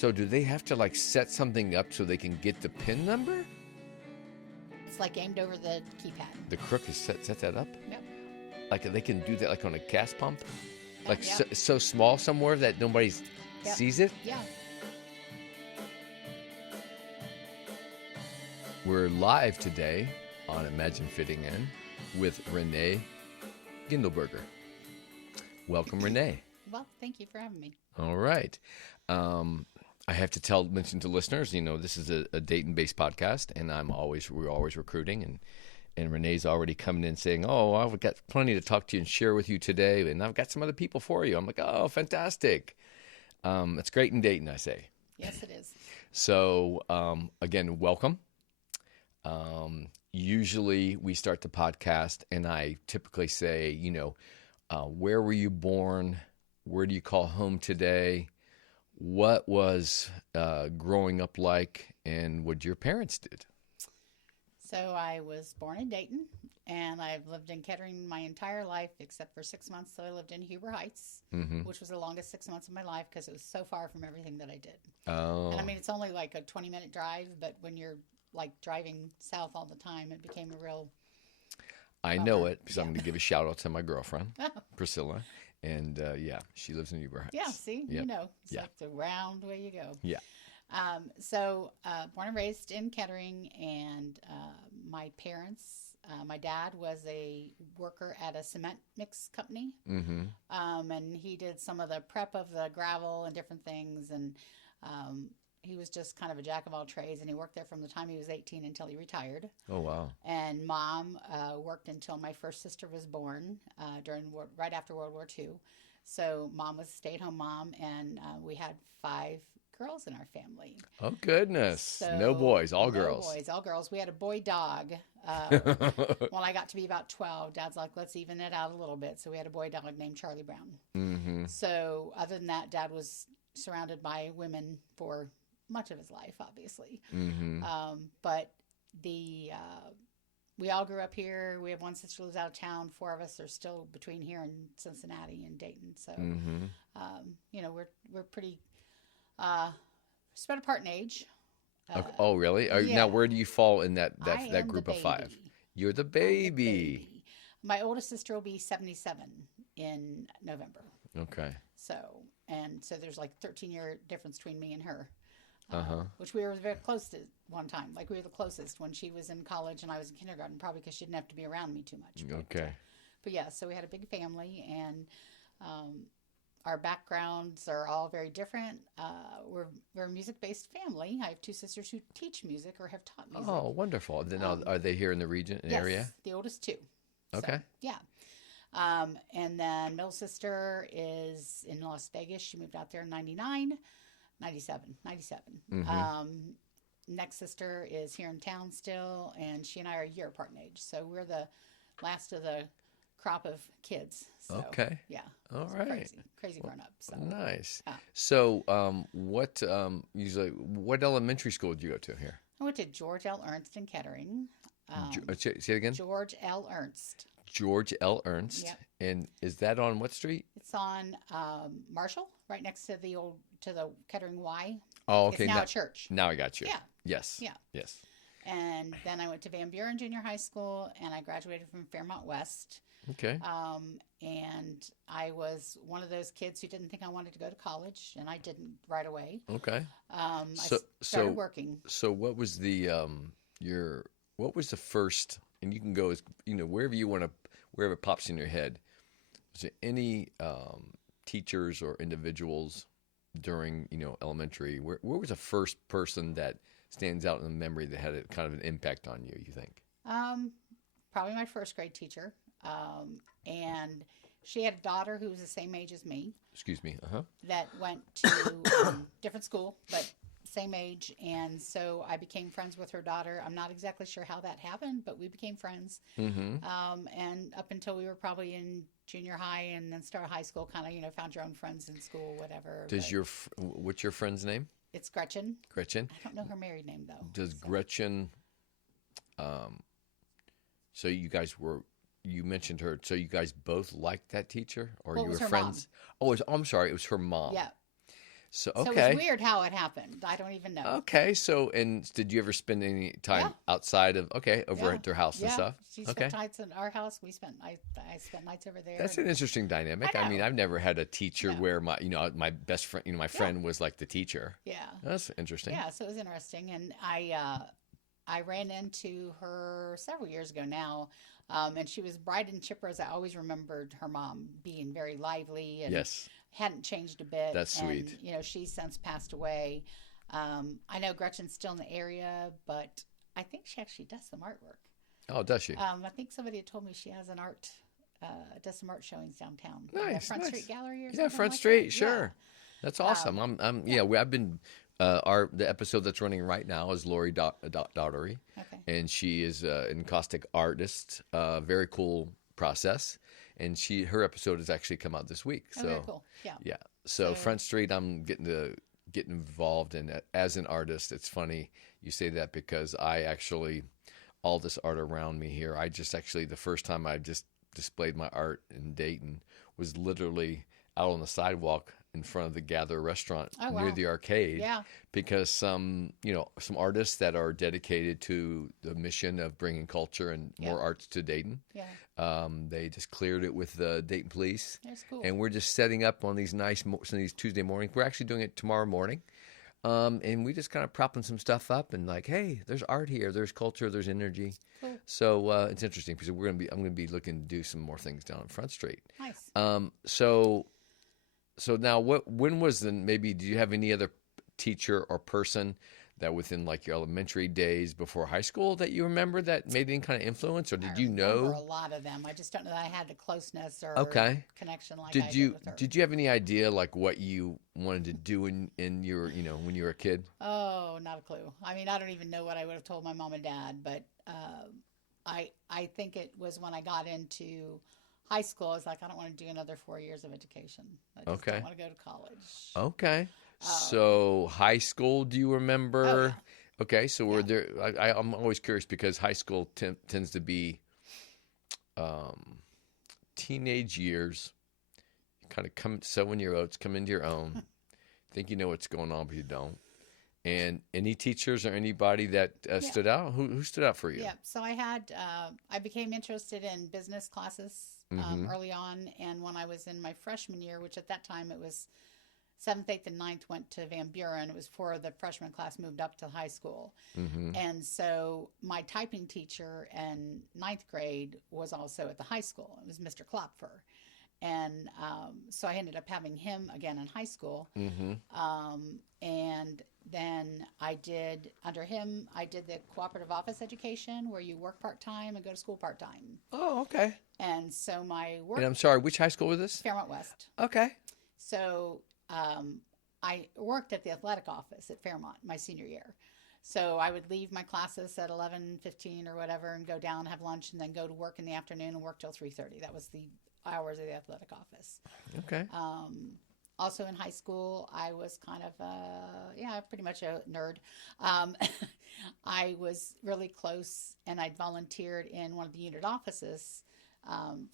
So do they have to like set something up so they can get the PIN number? It's like aimed over the keypad. The crook has set that up? Yep. Like they can do that like on a gas pump? Like Yep. so small somewhere that nobody Yep. sees it? Yeah. We're live today on Imagine Fitting In with René Gindelberger. Welcome, René. Well, thank you for having me. All right. I have to mention to listeners, this is a Dayton-based podcast, and we're always recruiting, and René's already coming in saying, "Oh, I've got plenty to talk to you and share with you today, and I've got some other people for you." I'm like, "Oh, fantastic!" It's great in Dayton, I say. Yes, it is. So, again, welcome. Usually we start the podcast, and I typically say, where were you born? Where do you call home today? What was growing up like, and what your parents did? So I was born in Dayton, and I've lived in Kettering my entire life, except for 6 months. So I lived in Huber Heights, which was the longest 6 months of my life because it was so far from everything that I did. Oh. And I mean, it's only like a 20-minute drive, but when you're like driving south all the time, it became a real... I know it because I'm going to give a shout out to my girlfriend, Priscilla. And she lives in Huber Heights. Yeah, see, Yep. It's like the round way you go. Yeah. So born and raised in Kettering, and my parents, my dad was a worker at a cement mix company, and he did some of the prep of the gravel and different things, and he was just kind of a jack of all trades, and he worked there from the time he was 18 until he retired. Oh, wow. And Mom worked until my first sister was born right after World War II. So Mom was a stay-at-home mom, and we had 5 girls in our family. Oh, goodness. So, no boys, all no girls. boys, all girls. We had a boy dog. When I got to be about 12, Dad's like, let's even it out a little bit. So we had a boy dog named Charlie Brown. Mm-hmm. So other than that, Dad was surrounded by women for much of his life, obviously. Mm-hmm. But we all grew up here. We have one sister who lives out of town. 4 of us are still between here and Cincinnati and Dayton. So, we're pretty spread apart in age. Oh, really? Yeah. Now, where do you fall in that group the of 5? baby. You're the baby. My oldest sister will be 77 in November. Okay. So there's like 13-year difference between me and her. Which we were very close to one time. Like, we were the closest when she was in college and I was in kindergarten, probably because she didn't have to be around me too much. Okay. But yeah, so we had a big family, and our backgrounds are all very different. We're a music-based family. I have 2 sisters who teach music or have taught music. Oh, wonderful. Then are they here in the region, area? Yes, the oldest 2. Okay. So, yeah. And then middle sister is in Las Vegas. She moved out there in 97. Next sister is here in town still, and she and I are a year apart in age. So we're the last of the crop of kids. So, okay. Yeah. All right. Crazy grown up. So. Nice. So what elementary school did you go to here? I went to George L. Ernst in Kettering. Say it again? George L. Ernst. George L. Ernst. Yep. And is that on what street? It's on Marshall, right next to the Kettering Y. Oh, okay. It's now a church. Now I got you. Yeah. Yes. Yeah. Yes. And then I went to Van Buren Junior High School, and I graduated from Fairmont West. Okay. And I was one of those kids who didn't think I wanted to go to college, and I didn't right away. Okay. I started working. So what was the what was the first? And you can go as wherever you want to, wherever it pops in your head. Was there any teachers or individuals during elementary? Where was the first person that stands out in the memory that had a kind of an impact on you? You think? Probably my first grade teacher, and she had a daughter who was the same age as me. Excuse me. That went to different school, but same age, and so I became friends with her daughter. I'm not exactly sure how that happened, but we became friends. Mm-hmm. And up until we were probably in junior high and then started high school, kind of found your own friends in school, whatever. What's your friend's name? It's Gretchen. Gretchen. I don't know her married name though. Gretchen? So you mentioned her. So you guys both liked that teacher, or you were friends? Mom. Oh, I'm sorry. It was her mom. Yeah. So, So it okay. was weird how it happened. I don't even know. Okay. So, and did you ever spend any time Yeah. outside of, over Yeah. at their house and Yeah. stuff? She Okay. spent nights in our house. I spent nights over there. That's an interesting dynamic. I I mean, know. I've never had a teacher No. where my best friend, my friend was like the teacher. Yeah. That's interesting. Yeah. So it was interesting. And I ran into her several years ago now. And she was bright and chipper, as I always remembered her mom being very lively and Yes. hadn't changed a bit. That's sweet. And, she's since passed away. I know Gretchen's still in the area, but I think she actually does some artwork. Oh, does she? I think somebody had told me she has does some art showings downtown. Nice, Front nice. Street Gallery or something Yeah, Front like Street, that. sure. That's awesome. I've been the episode that's running right now is Lori Daughtery, Okay. and she is an encaustic artist. Very cool process, and her episode has actually come out this week. Oh, So very cool. Yeah. yeah. So So- Front Street, I'm getting involved in it as an artist. It's funny you say that because I actually all this art around me here. I just actually the first time I just displayed my art in Dayton was literally out on the sidewalk in front of the Gather restaurant Oh, near wow. the arcade. Yeah. Because some artists that are dedicated to the mission of bringing culture and more arts to Dayton. Yeah. They just cleared it with the Dayton Police. That's cool. And we're just setting up on these these Tuesday mornings. We're actually doing it tomorrow morning. And we just kind of propping some stuff up and like, hey, there's art here, there's culture, there's energy. Cool. So it's interesting because I'm gonna be looking to do some more things down on Front Street. Nice. So now when was maybe do you have any other teacher or person that within like your elementary days before high school that you remember that made any kind of influence, or did you remember know? a lot of them? I just don't know that I had the closeness or connection like I Did you with her. did you have any idea like what you wanted to do in your when you were a kid? Oh, not a clue. I mean, I don't even know what I would have told my mom and dad, but I think it was when I got into high school, I was like, I don't want to do another 4 years of education. I just don't want to go to college. Okay. So high school, do you remember? Oh, yeah. Okay, so we're there. I'm always curious because high school tends to be teenage years. You kind of sow in your oats, come into your own, think you know what's going on, but you don't. And any teachers or anybody that stood out? Who stood out for you? Yeah, so I became interested in business classes early on. And when I was in my freshman year, which at that time it was 7th, 8th, and 9th went to Van Buren. It was before the freshman class moved up to high school. Mm-hmm. And so my typing teacher in 9th grade was also at the high school. It was Mr. Klopfer. And so I ended up having him again in high school. Mm-hmm. And then under him, I did the cooperative office education where you work part-time and go to school part-time. Oh, okay. And so my work... And I'm sorry, which high school was this? Fairmont West. Okay. So I worked at the athletic office at Fairmont my senior year. So I would leave my classes at 11:15 or whatever and go down, have lunch, and then go to work in the afternoon and work till 3:30. That was the hours of the athletic office. Okay. Also in high school, I was kind of, pretty much a nerd. I was really close, and I'd volunteered in one of the unit offices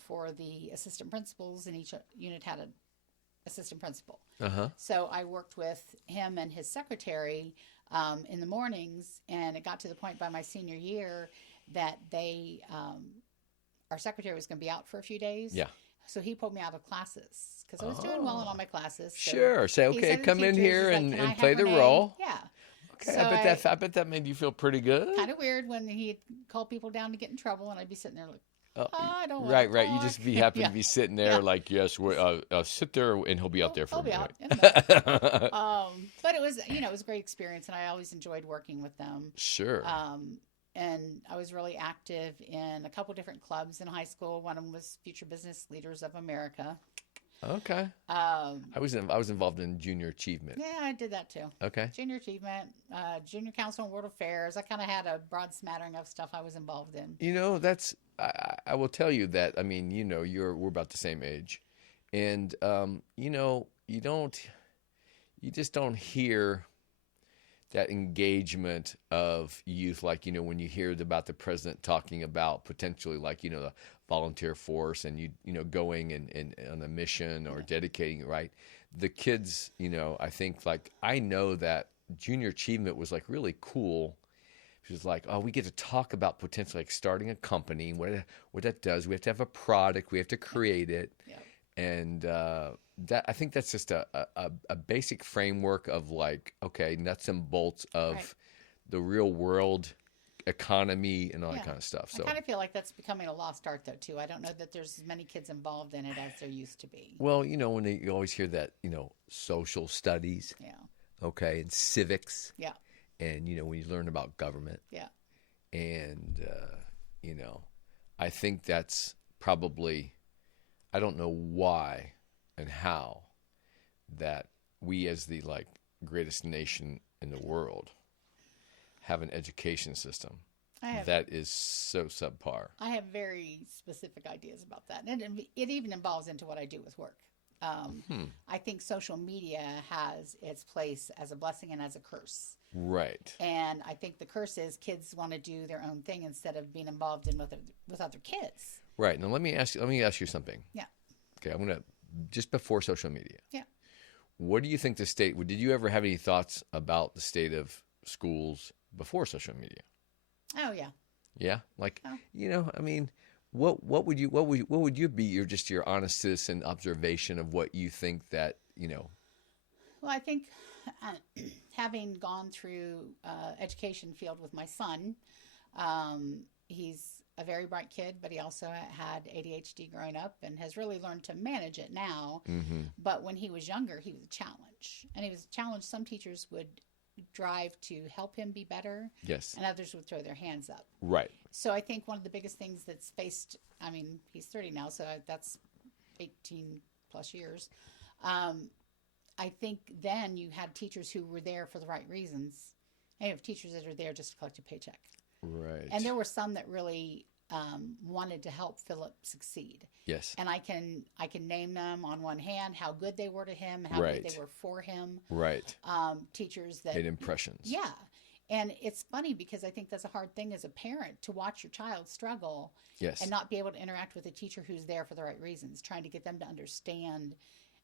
for the assistant principals, and each unit had an assistant principal. Uh-huh. So I worked with him and his secretary in the mornings, and it got to the point by my senior year that our secretary was going to be out for a few days. Yeah. So he pulled me out of classes because I was doing well in all my classes. So Sure. Say, he okay, said to the come in teachers, here he's like, "Can I and have play the René?" role. Yeah. Okay, So I bet that made you feel pretty good. Kind of weird when he'd call people down to get in trouble, and I'd be sitting there like, I don't want Right. to You just be happy to be sitting there like, yes, sit there, and he'll be out there for a minute. But it was, it was a great experience, and I always enjoyed working with them. Sure. And I was really active in a couple different clubs in high school. One of them was Future Business Leaders of America. Okay. I was involved in junior achievement. Yeah, I did that too. Okay. Junior achievement, junior council and world affairs. I kind of had a broad smattering of stuff I was involved in. I will tell you that. I mean, we're about the same age, and you just don't hear that engagement of youth, like when you hear about the president talking about potentially, like the volunteer force and going and on a mission or dedicating, right? The kids, I think like I know that junior achievement was like really cool. It was like, oh, we get to talk about potentially like starting a company, what that does. We have to have a product, we have to create it, and that I think that's just a basic framework of like, okay, nuts and bolts of the real world economy and all that kind of stuff. So I kind of feel like that's becoming a lost art, though, too. I don't know that there's as many kids involved in it as there used to be. Well, when you always hear that, social studies, okay, and civics, and when you learn about government, and I think that's probably, I don't know why and how that we as the like greatest nation in the world have an education system that is so subpar. I have very specific ideas about that. And it even involves into what I do with work. I think social media has its place as a blessing and as a curse. Right. And I think the curse is kids want to do their own thing instead of being involved in with other kids. Right. Now let me ask you something. Yeah. Okay, I'm going to just before social media. Yeah. What do you think the state, did you ever have any thoughts about the state of schools before social media? Oh yeah. Yeah, like I mean, what would you be your honest citizen observation of what you think that Well, I think having gone through education field with my son, he's a very bright kid, but he also had ADHD growing up and has really learned to manage it now. Mm-hmm. But when he was younger, he was a challenge, and he was a challenge. Some teachers would drive to help him be better. Yes. And others would throw their hands up. Right. So I think one of the biggest things that's faced, I mean, he's 30 now, so that's 18 plus years. I think then you had teachers who were there for the right reasons. And you have teachers that are there just to collect a paycheck. Right. And there were some that really wanted to help Philip succeed. Yes. And I can name them on one hand, how good they were to him, how good they were for him. Right. Teachers that made impressions. Yeah. And it's funny because I think that's a hard thing as a parent to watch your child struggle. Yes. And not be able to interact with a teacher who's there for the right reasons, trying to get them to understand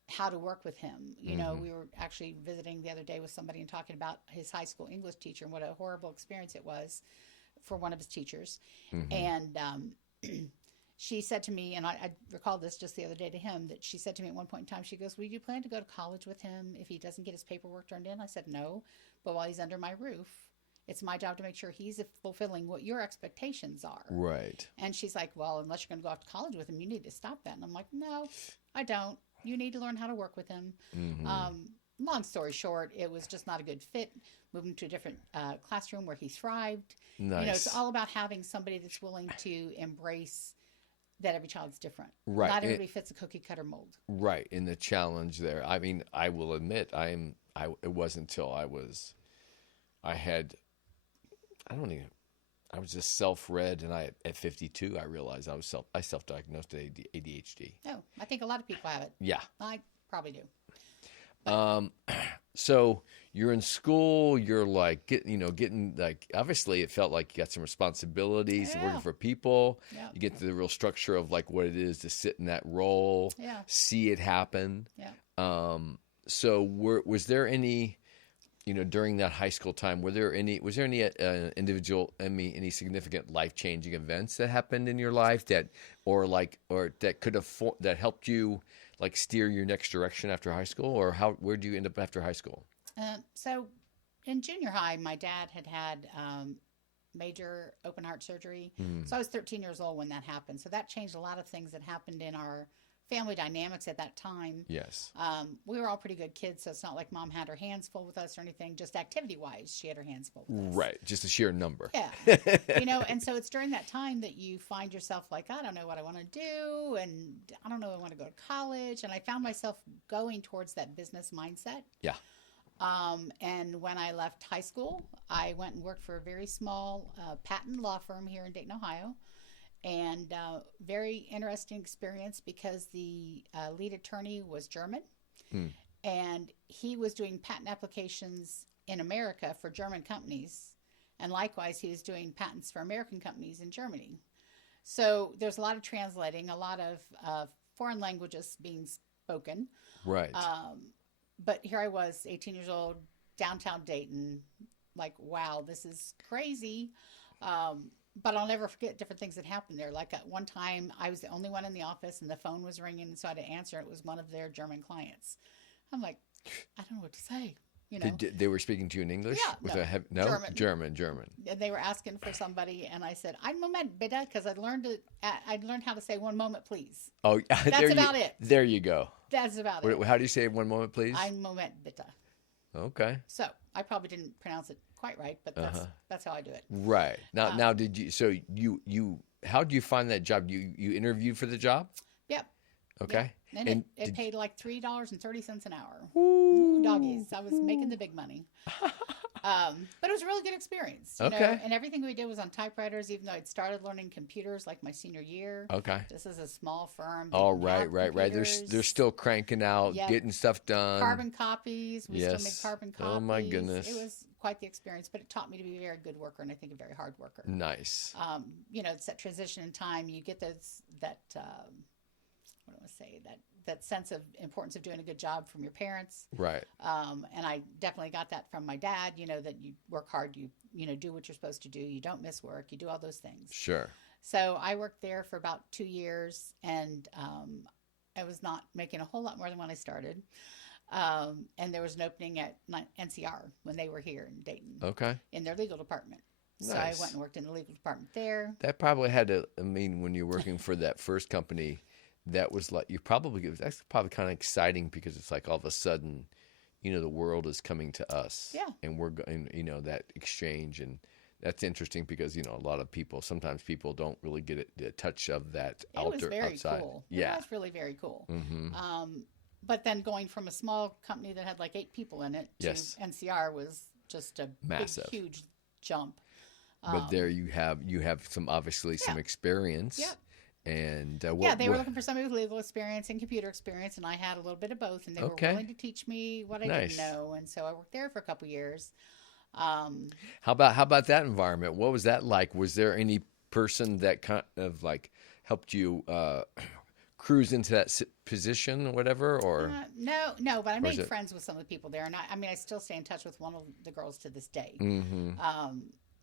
how to work with him. You know, we were actually visiting the other day with somebody and talking about his high school English teacher and what a horrible experience it was for one of his teachers. And she said to me, and I recalled this just the other day to him, that she said to me at one point in time, she goes, "Will you plan to go to college with him if he doesn't get his paperwork turned in?" I said, "No, but while he's under my roof, it's my job to make sure he's fulfilling what your expectations are." Right. And she's like, "Well, unless you're going to go off to college with him, you need to stop that." And I'm like, "No, I don't. You need to learn how to work with him." Long story short, it was just not a good fit. Moving to a different classroom where he thrived. Nice. You know, it's all about having somebody that's willing to embrace that every child's different. Right. Not everybody fits a cookie cutter mold. Right. In the challenge there. I mean, I will admit, it wasn't until I was just self-read, and at 52, I realized I self-diagnosed ADHD. Oh, I think a lot of people have it. Yeah. I probably do. So you're in school, you're like getting like, obviously it felt like you got some responsibilities, working for people. Yeah. You get to the real structure of like what it is to sit in that role, see it happen. Yeah. So was there any, during that high school time, was there any any significant life-changing events that happened in your life that that helped you like steer your next direction after high school, or where'd you end up after high school? So in junior high, my dad had major open heart surgery. So I was 13 years old when that happened. So that changed a lot of things that happened in our family dynamics at that time. Yes. We were all pretty good kids, so it's not like Mom had her hands full with us or anything. Just activity-wise, she had her hands full with us. Right. Just a sheer number. Yeah. And so it's during that time that you find yourself like, I don't know what I want to do, and I don't know if I want to go to college. And I found myself going towards that business mindset. Yeah. And when I left high school, I went and worked for a very small patent law firm here in Dayton, Ohio. And very interesting experience because the lead attorney was German. And he was doing patent applications in America for German companies. And likewise, he was doing patents for American companies in Germany. So there's a lot of translating, a lot of foreign languages being spoken. Right. But here I was, 18 years old, downtown Dayton, like, wow, this is crazy. But I'll never forget different things that happened there. Like at one time, I was the only one in the office and the phone was ringing, and so I had to answer. It was one of their German clients. I'm like, I don't know what to say. You know, They were speaking to you in English? Yeah, With no, German. and they were asking for somebody, and I said, "Ein Moment bitte," because I'd learned how to say "one moment, please." Oh, That's about it. There you go. That's about it. How do you say "one moment, please"? Ein Moment bitte. Okay. So I probably didn't pronounce it quite right, but that's how I do it. Right. Now, did you? So you how did you find that job? You interviewed for the job? Yep. Okay. Yep. And it paid like $3.30 an hour. Ooh. Doggies. I was making the big money. But it was a really good experience. You know? And everything we did was on typewriters, even though I'd started learning computers like my senior year. Okay. This is a small firm. Oh, right. They're still cranking out, getting stuff done. Carbon copies. We still make carbon copies. Oh, my goodness. It was quite the experience, but it taught me to be a very good worker and I think a very hard worker. Nice. You know, it's that transition in time. You get that what do I want to say, that sense of importance of doing a good job from your parents. Right. And I definitely got that from my dad, you know, that you work hard, you know, do what you're supposed to do. You don't miss work. You do all those things. Sure. So I worked there for about 2 years and I was not making a whole lot more than when I started. And there was an opening at NCR when they were here in Dayton. Okay. In their legal department. Nice. So I went and worked in the legal department there. That probably had to, I mean, when you're working for that first company, that was like, that's probably kind of exciting because it's like all of a sudden, you know, the world is coming to us. Yeah. And we're going, you know, that exchange. And that's interesting because, you know, a lot of people, sometimes people don't really get the touch of that outside. It was very cool. Yeah. It was really very cool. Mm-hmm. But then going from a small company that had like 8 people in it to NCR was just a massive, big, huge jump. But there you have some, obviously some experience. Yep. And they were looking for somebody with legal experience and computer experience, and I had a little bit of both, and they were willing to teach me what I didn't know, and so I worked there for a couple years. How about that environment? What was that like? Was there any person that kind of like helped you cruise into that position or whatever? Or no, but I made friends with some of the people there, and I still stay in touch with one of the girls to this day. Mm-hmm.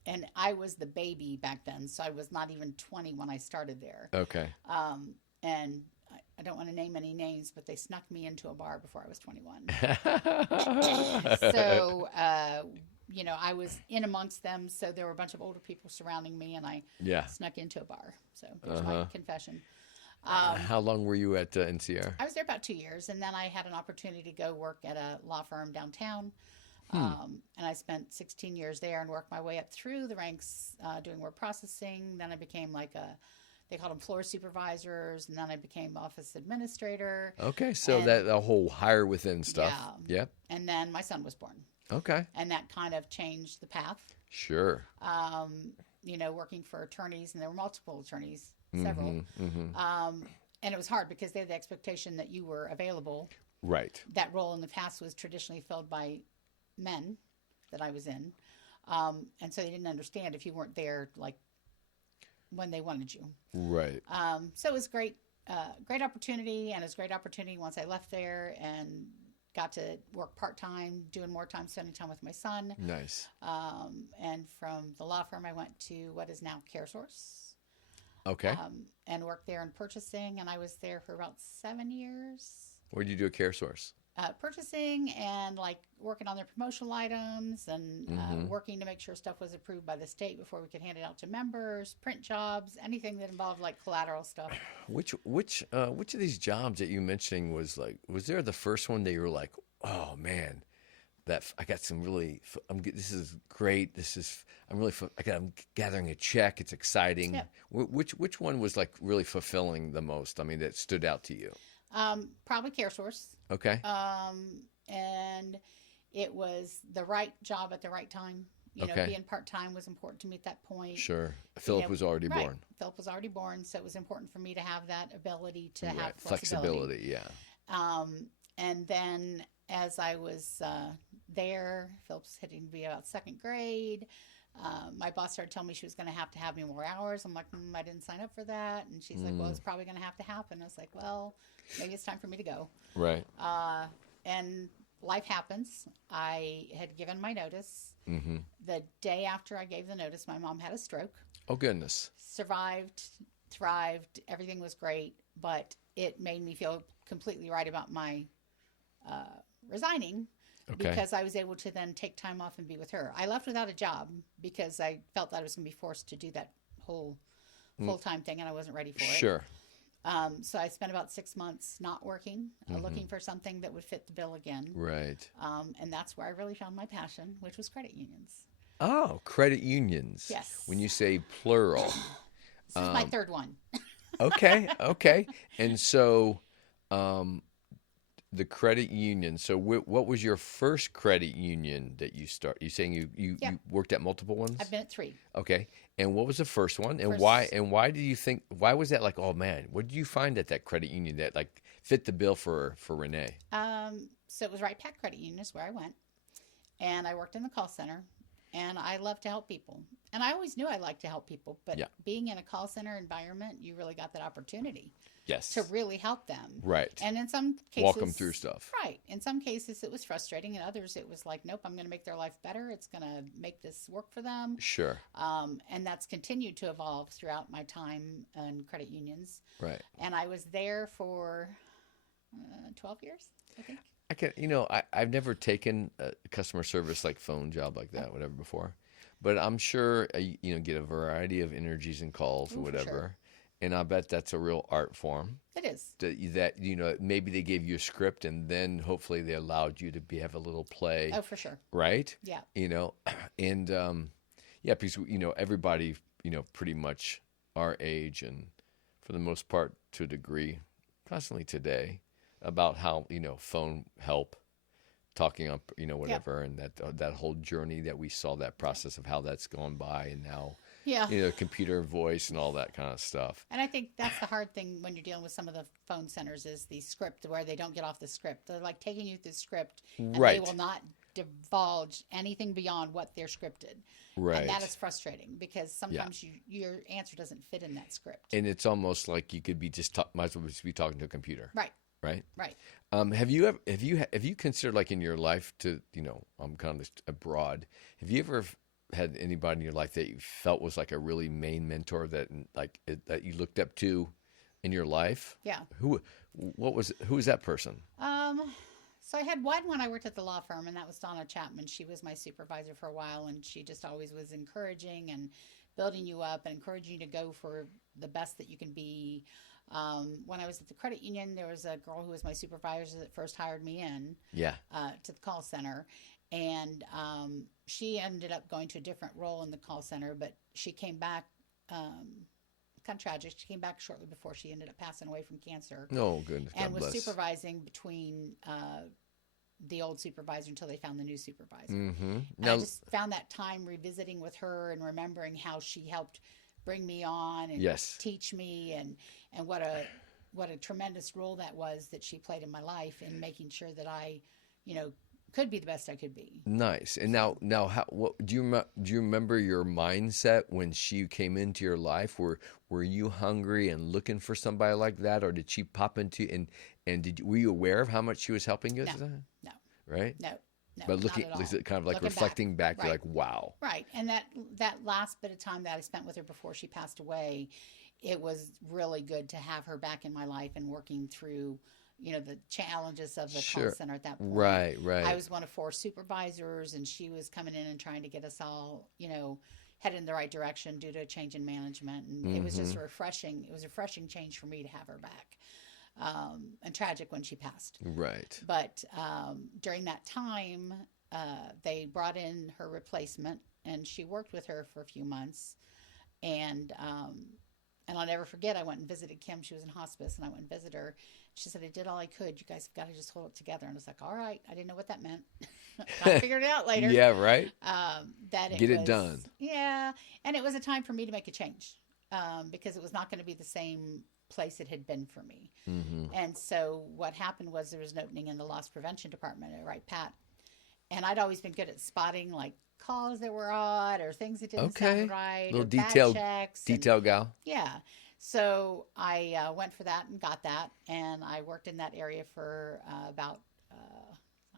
And I was the baby back then, so I was not even 20 when I started there. Okay. And I don't want to name any names, but they snuck me into a bar before I was 21. So, you know, I was in amongst them, so there were a bunch of older people surrounding me, and I snuck into a bar. So there's my confession. How long were you at NCR? I was there about 2 years, and then I had an opportunity to go work at a law firm downtown. And I spent 16 years there and worked my way up through the ranks doing word processing. Then I became they called them floor supervisors, and then I became office administrator. Okay, so that the whole hire within stuff. Yeah. Yep. And then my son was born. Okay. And that kind of changed the path. Sure. You know, working for attorneys, and there were multiple attorneys, several. Mm-hmm. And it was hard because they had the expectation that you were available. Right. That role in the past was traditionally filled by men that I was in. And so they didn't understand if you weren't there, like, when they wanted you. Right. So it was great opportunity, and it was a great opportunity once I left there and got to work part-time, doing more time, spending time with my son. Nice. And from the law firm, I went to what is now CareSource. Okay. And worked there in purchasing, and I was there for about 7 years. What did you do at CareSource? Purchasing and like working on their promotional items and working to make sure stuff was approved by the state before we could hand it out to members, print jobs, anything that involved like collateral stuff. Which of these jobs that you mentioning was there the first one that you were like, oh man, that I got some really, this is great. I'm gathering a check. It's exciting. Yeah. Which one was like really fulfilling the most? I mean, that stood out to you? Probably CareSource. Okay. And it was the right job at the right time. You know, being part-time was important to me at that point. Sure. Philip was already born. Philip was already born, so it was important for me to have that ability to have flexibility. Yeah. And then as I was there, Philip's hitting to be about second grade. My boss started telling me she was going to have me more hours. I'm like, I didn't sign up for that. And she's like, well, it's probably going to have to happen. I was like, well, maybe it's time for me to go. Right. And life happens. I had given my notice. Mm-hmm. The day after I gave the notice, my mom had a stroke. Oh, goodness. Survived, thrived. Everything was great. But it made me feel completely right about my resigning. Okay. Because I was able to then take time off and be with her. I left without a job because I felt that I was going to be forced to do that whole full-time thing, and I wasn't ready for it. Sure. So I spent about 6 months not working, looking for something that would fit the bill again. Right. And that's where I really found my passion, which was credit unions. Oh, credit unions. Yes. When you say plural. This is my third one. Okay. And so the credit union. So what was your first credit union that you started? You saying you worked at multiple ones? I've been at 3. Okay. And what was the first one? And why do you think, why was that like, oh man, what did you find at that credit union that like fit the bill for Renee? So it was Right Pack Credit Union is where I went. And I worked in the call center. And I love to help people. And I always knew I liked to help people. But being in a call center environment, you really got that opportunity. Yes. To really help them. Right. And in some cases. Walk them through stuff. Right. In some cases, it was frustrating. In others, it was like, nope, I'm going to make their life better. It's going to make this work for them. Sure. And that's continued to evolve throughout my time in credit unions. Right. And I was there for 12 years, I think. I've never taken a customer service like phone job like that, whatever before, but I'm sure, get a variety of energies and calls or whatever. Sure. And I bet that's a real art form. It is. That maybe they gave you a script and then hopefully they allowed you to have a little play. Oh, for sure. Right? Yeah. And because, everybody, pretty much our age and for the most part to a degree, constantly today, about how, phone help, talking up, whatever, and that whole journey that we saw, that process of how that's gone by and now, computer voice and all that kind of stuff. And I think that's the hard thing when you're dealing with some of the phone centers is the script where they don't get off the script. They're like taking you through the script and they will not divulge anything beyond what they're scripted. Right. And that is frustrating because sometimes your answer doesn't fit in that script. And it's almost like you could be might as well just be talking to a computer. Right. Right. Right. Have you considered, like, in your life to, I'm kind of abroad, have you ever had anybody in your life that you felt was like a really main mentor that that you looked up to in your life? Yeah. Who was that person? So I had one when I worked at the law firm, and that was Donna Chapman. She was my supervisor for a while, and she just always was encouraging and building you up and encouraging you to go for the best that you can be. When I was at the credit union, there was a girl who was my supervisor that first hired me in to the call center. And she ended up going to a different role in the call center, but she came back, kind of tragic. She came back shortly before she ended up passing away from cancer. Oh, goodness. God and was bless. Supervising between the old supervisor until they found the new supervisor. Mm-hmm. Now, I just found that time revisiting with her and remembering how she helped bring me on and teach me and what a tremendous role that was that she played in my life in making sure that I, could be the best I could be. Nice. And now, what do you remember your mindset when she came into your life? Were you hungry and looking for somebody like that, or did she pop into and were you aware of how much she was helping you? No. Right. No. But kind of like reflecting back, you're like, wow. Right. And that last bit of time that I spent with her before she passed away, it was really good to have her back in my life and working through, the challenges of the call center at that point. Right. I was one of 4 supervisors, and she was coming in and trying to get us all, headed in the right direction due to a change in management. And it was just refreshing. It was a refreshing change for me to have her back. And tragic when she passed. Right. But during that time, they brought in her replacement, and she worked with her for a few months. And I'll never forget, I went and visited Kim. She was in hospice, and I went and visited her. She said, I did all I could. You guys have got to just hold it together. And I was like, all right. I didn't know what that meant. I figured it out later. Yeah, right. Get it done. Yeah. And it was a time for me to make a change because it was not going to be the same place it had been for me. Mm-hmm. And so what happened was there was an opening in the loss prevention department at Wright Pat. And I'd always been good at spotting like calls that were odd or things that didn't Okay. sound right Little or bad checks. detail gal. Yeah. So I went for that and got that. And I worked in that area for about,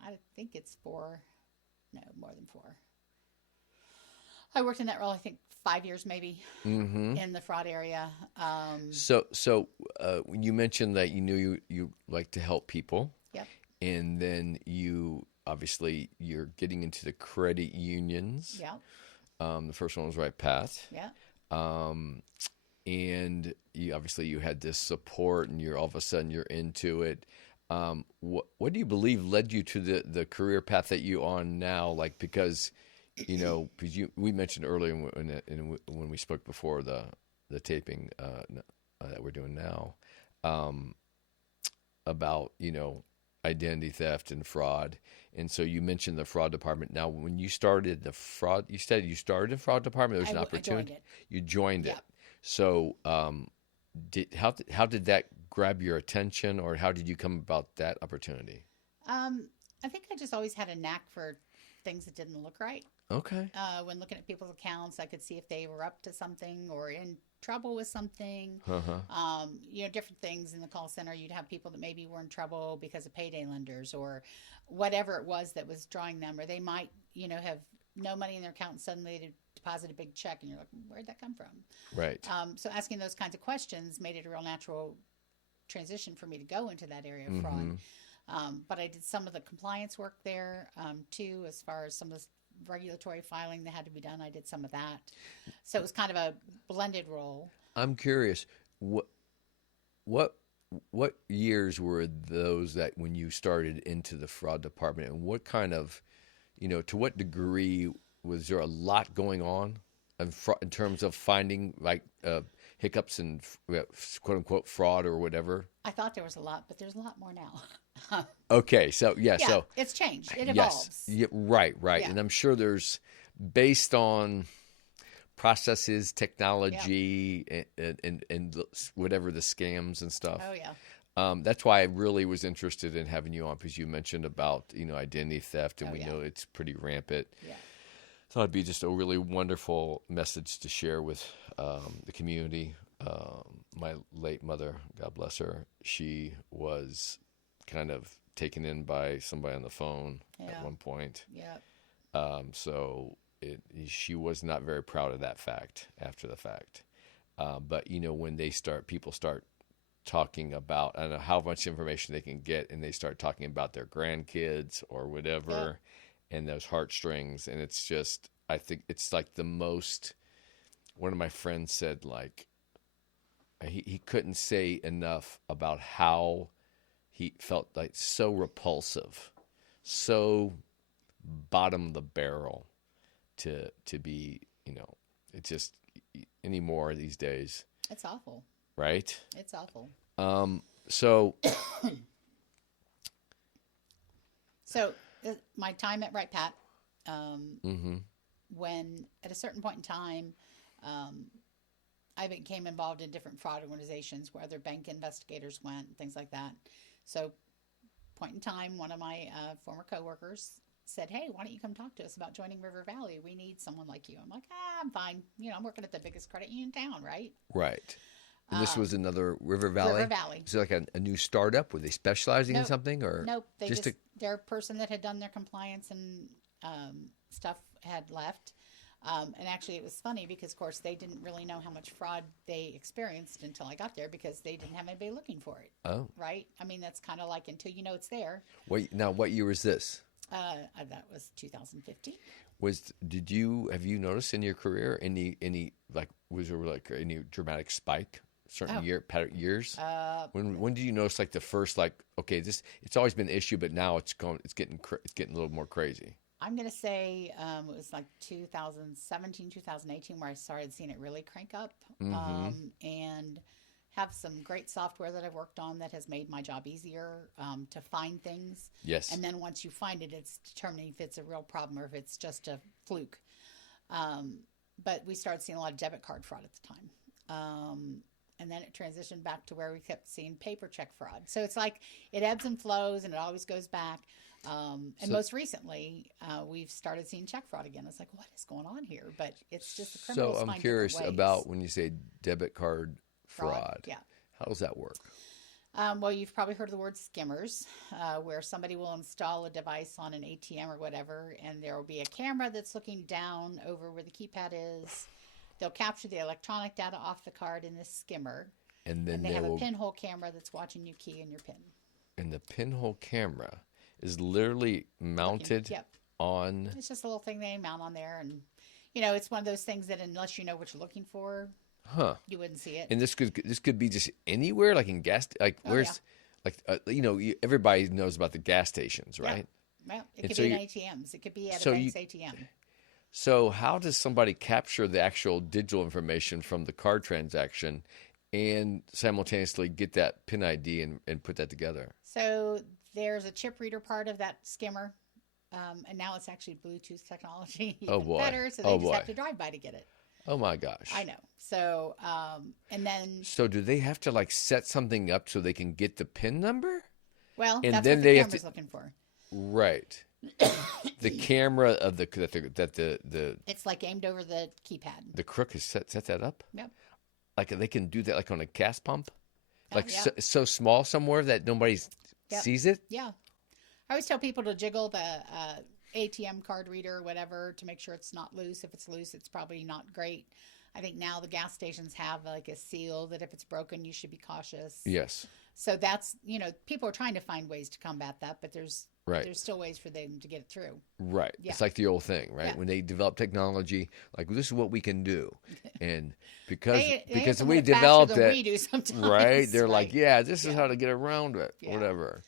I think it's more than 4. I worked in that role, I think 5 years maybe in the fraud area. So when you mentioned that you knew you like to help people. Yep. And then obviously you're getting into the credit unions. Yeah. The first one was Right Path. Yeah. And you had this support, and all of a sudden you're into it. What do you believe led you to the career path that you're on now? Like, because we mentioned earlier when we spoke before the taping that we're doing now about identity theft and fraud. And so you mentioned the fraud department. Now, when you started the fraud, you said you started the fraud department. There was an opportunity. You joined it. So, how did that grab your attention, or how did you come about that opportunity? I think I just always had a knack for things that didn't look right. Okay. When looking at people's accounts, I could see if they were up to something or in trouble with something. Different things in the call center. You'd have people that maybe were in trouble because of payday lenders or whatever it was that was drawing them, or they might, have no money in their account and suddenly they deposit a big check, and you're like, where'd that come from? Right. So asking those kinds of questions made it a real natural transition for me to go into that area of fraud. But I did some of the compliance work there too, as far as some of the regulatory filing that had to be done. I did some of that. So it was kind of a blended role. I'm curious, what years were those that when you started into the fraud department, and what kind of, to what degree was there a lot going on in terms of finding like hiccups and quote unquote fraud or whatever? I thought there was a lot, but there's a lot more now. Okay, so so it's changed. It evolves. Yes, right. Yeah. And I'm sure there's, based on processes, technology, and whatever the scams and stuff. Oh yeah. That's why I really was interested in having you on, because you mentioned about identity theft, and we know it's pretty rampant. Yeah. Thought it'd be just a really wonderful message to share with the community. My late mother, God bless her, she was kind of taken in by somebody on the phone at one point. Yeah. So she was not very proud of that fact after the fact. But when people start talking about, I don't know how much information they can get, and they start talking about their grandkids or whatever, and those heartstrings, and it's just, I think it's like the most. One of my friends said, like, he couldn't say enough about how he felt like so repulsive, so bottom of the barrel to be, it's just anymore these days. It's awful. Right? It's awful. So my time at Right Pat, when at a certain point in time, I became involved in different fraud organizations where other bank investigators went and things like that. So point in time, one of my former coworkers said, hey, why don't you come talk to us about joining River Valley? We need someone like you. I'm like, I'm fine. I'm working at the biggest credit union in town, right? Right. And this was another River Valley? River Valley. Is it like a new startup? Were they specializing in something? Or nope. Their person that had done their compliance and stuff had left. And actually, it was funny because, of course, they didn't really know how much fraud they experienced until I got there, because they didn't have anybody looking for it. Oh. Right? I mean, that's kind of like until you know it's there. Wait, now, what year was this? That was 2015. Have you noticed in your career was there like any dramatic spike? Years? When did you notice like the first, like, okay, it's always been an issue, but now it's getting a little more crazy? I'm going to say it was like 2017, 2018 where I started seeing it really crank up, and have some great software that I've worked on that has made my job easier to find things. Yes. And then once you find it, it's determining if it's a real problem or if it's just a fluke. But we started seeing a lot of debit card fraud at the time. And then it transitioned back to where we kept seeing paper check fraud. So it's like it ebbs and flows, and it always goes back. And most recently, we've started seeing check fraud again. It's like, what is going on here? But it's just the criminals So I'm find curious different ways. about when you say debit card fraud. Yeah. How does that work? Well, you've probably heard of the word skimmers, where somebody will install a device on an ATM or whatever, and there will be a camera that's looking down over where the keypad is. They'll capture the electronic data off the card in this skimmer, And then they have a pinhole camera that's watching you key in your PIN. And the pinhole camera is literally mounted on. It's just a little thing they mount on there, and it's one of those things that unless you know what you're looking for, you wouldn't see it. And this could be just anywhere, like in gas, like everybody knows about the gas stations, right? Yeah. Well, it could be in ATMs. It could be at a bank's ATM. So how does somebody capture the actual digital information from the card transaction and simultaneously get that PIN ID and put that together? So there's a chip reader part of that skimmer, and now it's actually Bluetooth technology. Even better, so they just have to drive by to get it. Oh my gosh. I know. So, and then. So do they have to set something up so they can get the PIN number? Well, and that's then what the camera's looking for. Right. The camera of the it's like aimed over the keypad. The crook has set that up? Yep. Like they can do that on a gas pump? So small somewhere that nobody sees it? Yeah. I always tell people to jiggle the ATM card reader or whatever to make sure it's not loose. If it's loose, it's probably not great. I think now the gas stations have a seal that if it's broken, you should be cautious. Yes. So that's, people are trying to find ways to combat that, but there's still ways for them to get it through. Right. Yeah. It's like the old thing, right? Yeah. When they develop technology, this is what we can do. And because they we developed it, we do sometimes, right? They're like, this is how to get around it, whatever.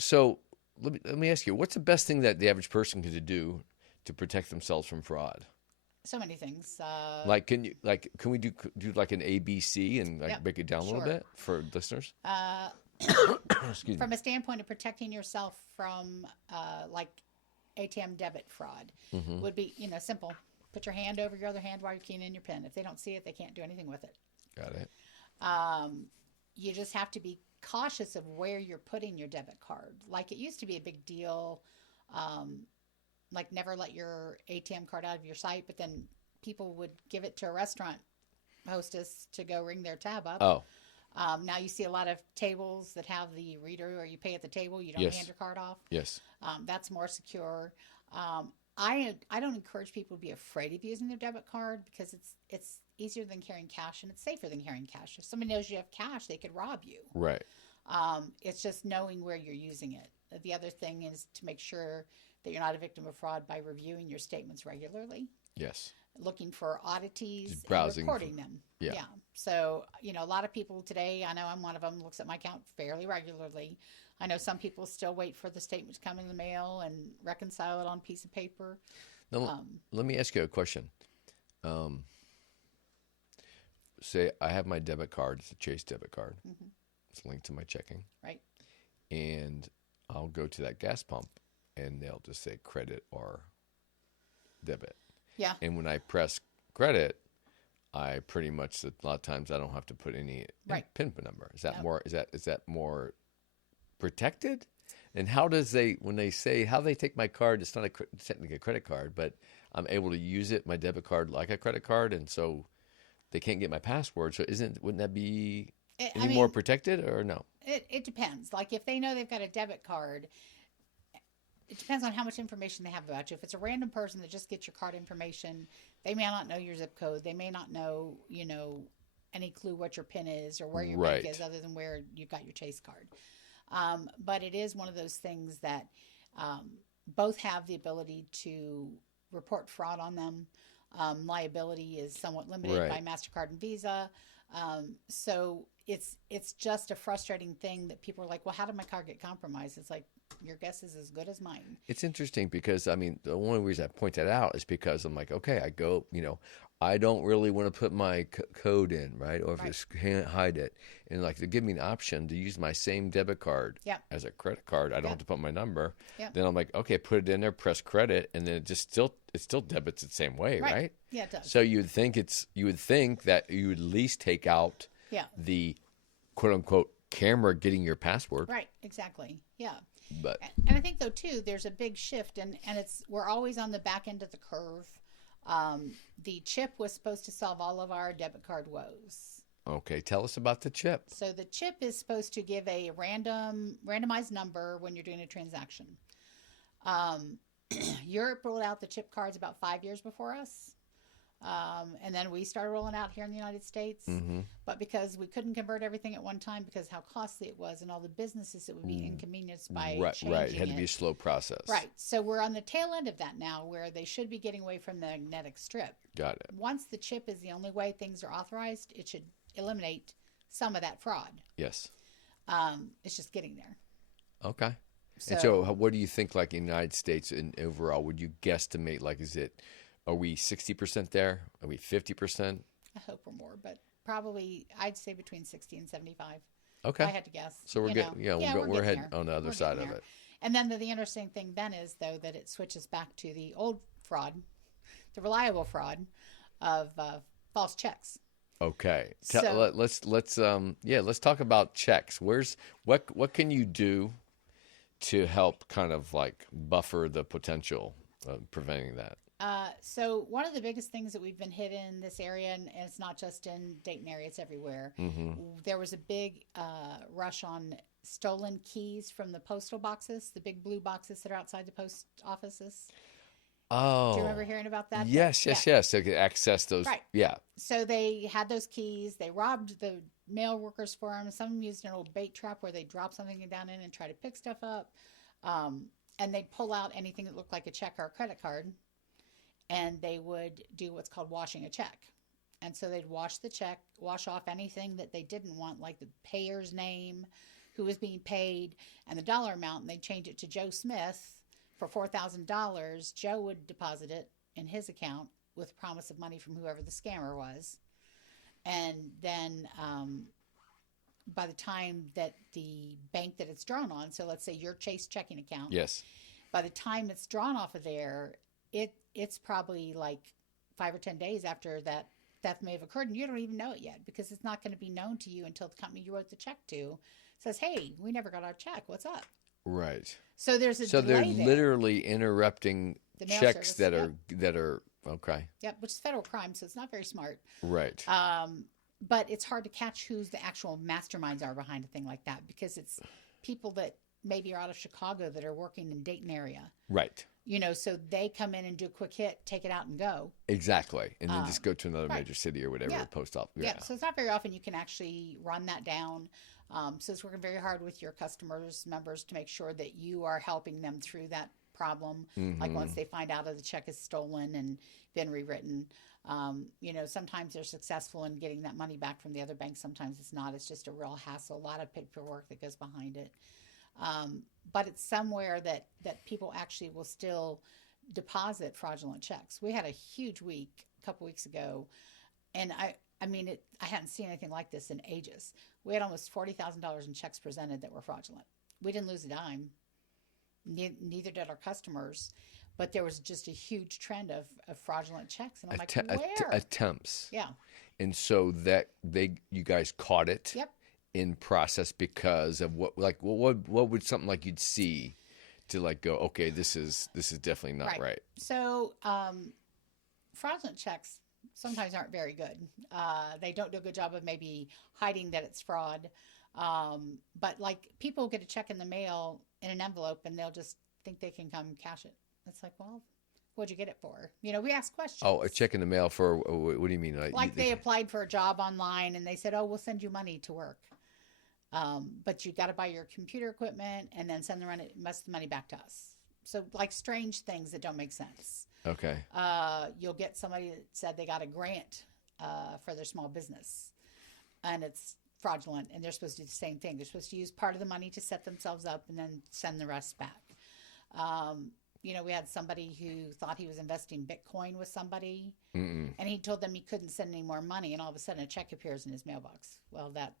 So let me ask you, what's the best thing that the average person could do to protect themselves from fraud? So many things. Can we do an ABC and break it down a little bit for listeners? Excuse me. From a standpoint of protecting yourself from ATM debit fraud, would be simple. Put your hand over your other hand while you're keying in your PIN. If they don't see it, they can't do anything with it. Got it. You just have to be cautious of where you're putting your debit card. Like it used to be a big deal. Never let your ATM card out of your sight, but then people would give it to a restaurant hostess to go ring their tab up. Oh. Now you see a lot of tables that have the reader where you pay at the table. You don't hand your card off. Yes. That's more secure. I don't encourage people to be afraid of using their debit card because it's easier than carrying cash and it's safer than carrying cash. If somebody knows you have cash, they could rob you. Right. It's just knowing where you're using it. The other thing is to make sure that you're not a victim of fraud by reviewing your statements regularly. Yes. Looking for oddities and reporting them. Yeah. So, a lot of people today, I know I'm one of them, looks at my account fairly regularly. I know some people still wait for the statement to come in the mail and reconcile it on a piece of paper. Now, let me ask you a question. Say I have my debit card. It's a Chase debit card. Mm-hmm. It's linked to my checking. Right. And I'll go to that gas pump and they'll just say credit or debit. Yeah. And when I press credit, I pretty much a lot of times I don't have to put any PIN number. Is that more? Is that more protected? And how does when they say how they take my card? It's not technically a credit card, but I'm able to use my debit card like a credit card, and so they can't get my password. So wouldn't that be any more protected or no? It depends. Like if they know they've got a debit card. It depends on how much information they have about you. If it's a random person that just gets your card information, they may not know your zip code. They may not know, any clue what your PIN is or where your bank is other than where you've got your Chase card. But it is one of those things that both have the ability to report fraud on them. Liability is somewhat limited by MasterCard and Visa. So it's just a frustrating thing that people are like, well, how did my card get compromised? It's like, your guess is as good as mine. It's interesting because, the only reason I point that out is because I'm like, okay, I go, I don't really want to put my code in, right? Or if it's can't hide it. And they give me an option to use my same debit card as a credit card. I don't have to put my number. Yeah. Then I'm like, okay, put it in there, press credit, and then it still debits the same way, right? Yeah, it does. So you would think that you would at least take out the quote unquote camera getting your password. Right, exactly. Yeah. But And I think though too, there's a big shift, and we're always on the back end of the curve. The chip was supposed to solve all of our debit card woes. okay, tell us about the chip. So the chip is supposed to give a randomized number when you're doing a transaction. Europe rolled out the chip cards about 5 years before us. And then we started rolling out here in the United States. Mm-hmm. But because we couldn't convert everything at one time because how costly it was and all the businesses that would be inconvenienced by changing Right. It had to be a slow process. Right. So we're on the tail end of that now where they should be getting away from the magnetic strip. Got it. Once the chip is the only way things are authorized, it should eliminate some of that fraud. Yes. It's just getting there. Okay. And so what do you think, like in the United States and overall, would you guesstimate, like, are we 60% there? Are we 50%? I hope we're more, but probably I'd say between 60 and 75. Okay. I had to guess. So we're getting, we're heading on the other side of it. And then the interesting thing then is, though, that it switches back to the old fraud, the reliable fraud of false checks. Okay. Let's talk about checks. What can you do to help kind of like buffer the potential of preventing that? So one of the biggest things that we've been hit in this area, and it's not just in Dayton area, it's everywhere. Mm-hmm. There was a big rush on stolen keys from the postal boxes, the big blue boxes that are outside the post offices. Oh. Do you remember hearing about that? Yes. They could access those. Right. Yeah. So they had those keys. They robbed the mail workers for them. Some of them used an old bait trap where they drop something down in and try to pick stuff up. And they'd pull out anything that looked like a check or a credit card. And they would do what's called washing a check. And so they'd wash the check, wash off anything that they didn't want, like the payer's name, who was being paid, and the dollar amount. And they'd change it to Joe Smith for $4,000. Joe would deposit it in his account with promise of money from whoever the scammer was. And then by the time that the bank that it's drawn on, so let's say your Chase checking account. Yes. By the time it's drawn off of there, it's probably like 5 or 10 days after that theft may have occurred, and you don't even know it yet because it's not going to be known to you until the company you wrote the check to says, "Hey, we never got our check. What's up?" Right. So there's a so delay they're there. literally interrupting The mail checks service, that are okay. Yep, which is federal crime, so it's not very smart. Right. But it's hard to catch who's the actual masterminds are behind a thing like that because it's people that maybe are out of Chicago that are working in Dayton area. Right. So they come in and do a quick hit, take it out and go. Exactly. And then just go to another right. major city or whatever, post office. Yeah. So it's not very often you can actually run that down. So it's working very hard with your members to make sure that you are helping them through that problem. Mm-hmm. Like once they find out that the check is stolen and been rewritten, sometimes they're successful in getting that money back from the other bank. Sometimes it's not. It's just a real hassle, a lot of paperwork that goes behind it. But it's somewhere that people actually will still deposit fraudulent checks. We had a huge week a couple weeks ago, and I hadn't seen anything like this in ages. We had almost $40,000 in checks presented that were fraudulent. We didn't lose a dime. Neither did our customers, but there was just a huge trend of fraudulent checks, and I'm like, where? Attempts. Yeah. And so that you guys caught it. Yep. In process because of what would something like you'd see to like go, okay, this is definitely not right. So fraudulent checks sometimes aren't very good. They don't do a good job of maybe hiding that it's fraud. But like people get a check in the mail in an envelope and they'll just think they can come cash it. It's like, well, what'd you get it for? We ask questions. Oh, a check in the mail for what do you mean? Like they applied for a job online and they said, "Oh, we'll send you money to work." But you got to buy your computer equipment and then send the money back to us. So like strange things that don't make sense. Okay. You'll get somebody that said they got a grant for their small business and it's fraudulent and they're supposed to do the same thing. They're supposed to use part of the money to set themselves up and then send the rest back. We had somebody who thought he was investing Bitcoin with somebody and he told them he couldn't send any more money and all of a sudden a check appears in his mailbox. Well, that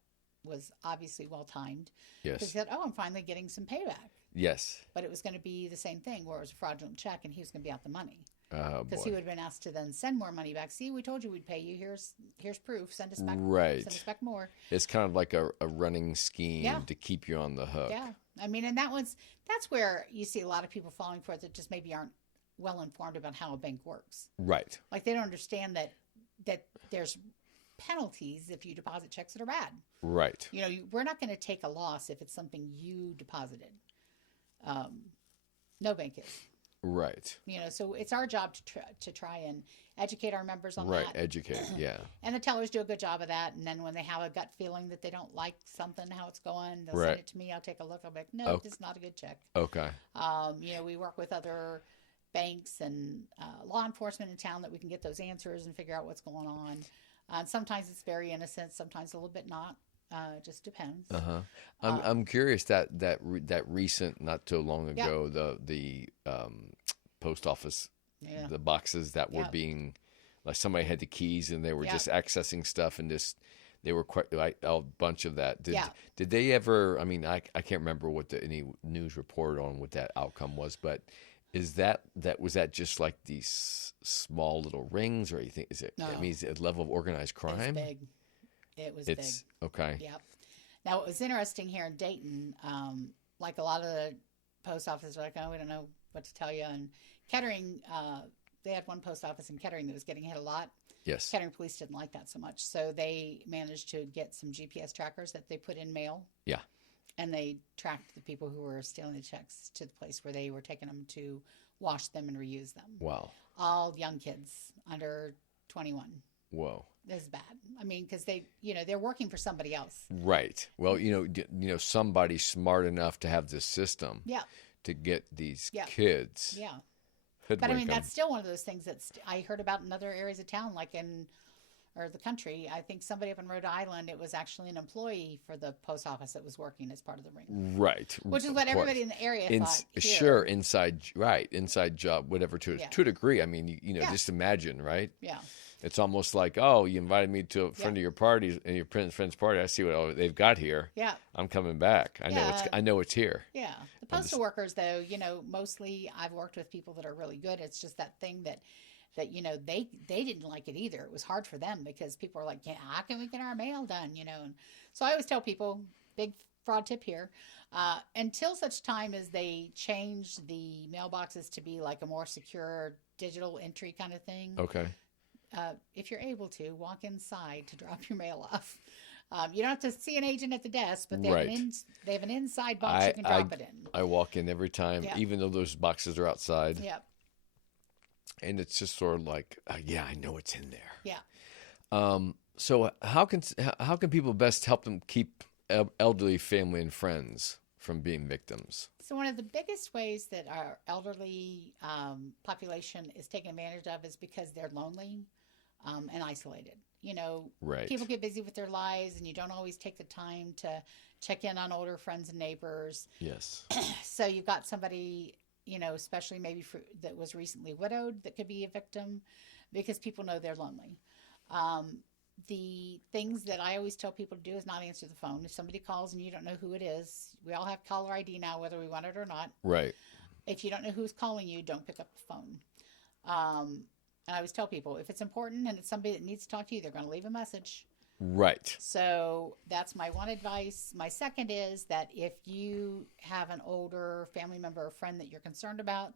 was obviously well timed. Yes. He said, "Oh, I'm finally getting some payback." Yes. But it was going to be the same thing where it was a fraudulent check and he was going to be out the money. Oh because boy. he would have been asked to then send more money back. See, we told you we'd pay you. Here's proof. Send us back. Right. Send us back more. It's kind of like a running scheme Yeah. to keep you on the hook. Yeah. I mean, and that's where you see a lot of people falling for it that just maybe aren't well informed about how a bank works. Right. Like they don't understand that there's penalties if you deposit checks that are bad. Right. You know, we're not going to take a loss if it's something you deposited. No bank is. Right. You know, so it's our job to try and educate our members on Right. that. Educate. Yeah. And the tellers do a good job of that. And then when they have a gut feeling that they don't like something, how it's going, they'll Right. send it to me. I'll take a look. I'll be like, no, Okay. this is not a good check. Okay. You know, we work with other banks and law enforcement in town that we can get those answers and figure out what's going on. And sometimes it's very innocent. Sometimes a little bit not. It just depends. Uh-huh. I'm curious that recent, not too long ago, the post office, Yeah. the boxes that were being, like somebody had the keys and they were just accessing stuff and just they were quite like a bunch of that. Did they ever? I mean, I can't remember what any news reported on what that outcome was, but was that just like these small little rings, or you think is it? No. I mean, is it a level of organized crime? It's big. It was big. Okay. Yep. Now, what was interesting here in Dayton, like a lot of the post offices are like, oh, we don't know what to tell you. And Kettering, they had one post office in Kettering that was getting hit a lot. Yes. Kettering police didn't like that so much. So they managed to get some GPS trackers that they put in mail. Yeah. And they tracked the people who were stealing the checks to the place where they were taking them to wash them and reuse them. Wow. All young kids under 21. Whoa. This is bad. I mean, because they're working for somebody else. Right. Well, somebody smart enough to have this system. Yeah. To get these kids. Yeah. But I mean, that's still one of those things that I heard about in other areas of town, like or the country. I think somebody up in Rhode Island, it was actually an employee for the post office that was working as part of the ring. Right. Which is what everybody in the area thought. Sure. Inside job, whatever to a degree. I mean, just imagine, right? Yeah. It's almost like, oh, you invited me to a friend of your party and your friend's party. I see what they've got here. Yeah. I'm coming back. I know it's here. Yeah. The postal workers, though, mostly I've worked with people that are really good. It's just that thing that they didn't like it either. It was hard for them because people are like, yeah, how can we get our mail done? And so I always tell people, big fraud tip here, until such time as they change the mailboxes to be like a more secure digital entry kind of thing. Okay. If you're able to, walk inside to drop your mail off. You don't have to see an agent at the desk, but they have an inside box you can drop it in. I walk in every time, even though those boxes are outside. Yep. And it's just sort of like, I know it's in there. Yeah. So how can people best help them keep elderly family and friends from being victims? So one of the biggest ways that our elderly population is taken advantage of is because they're lonely and isolated. Right. People get busy with their lives, and you don't always take the time to check in on older friends and neighbors. Yes. So you've got somebody, especially maybe that was recently widowed that could be a victim because people know they're lonely. The things that I always tell people to do is not answer the phone. If somebody calls and you don't know who it is, we all have caller ID now, whether we want it or not. Right. If you don't know who's calling you, don't pick up the phone. And I always tell people, if it's important and it's somebody that needs to talk to you, they're going to leave a message. Right. So that's my one advice. My second is that if you have an older family member or friend that you're concerned about,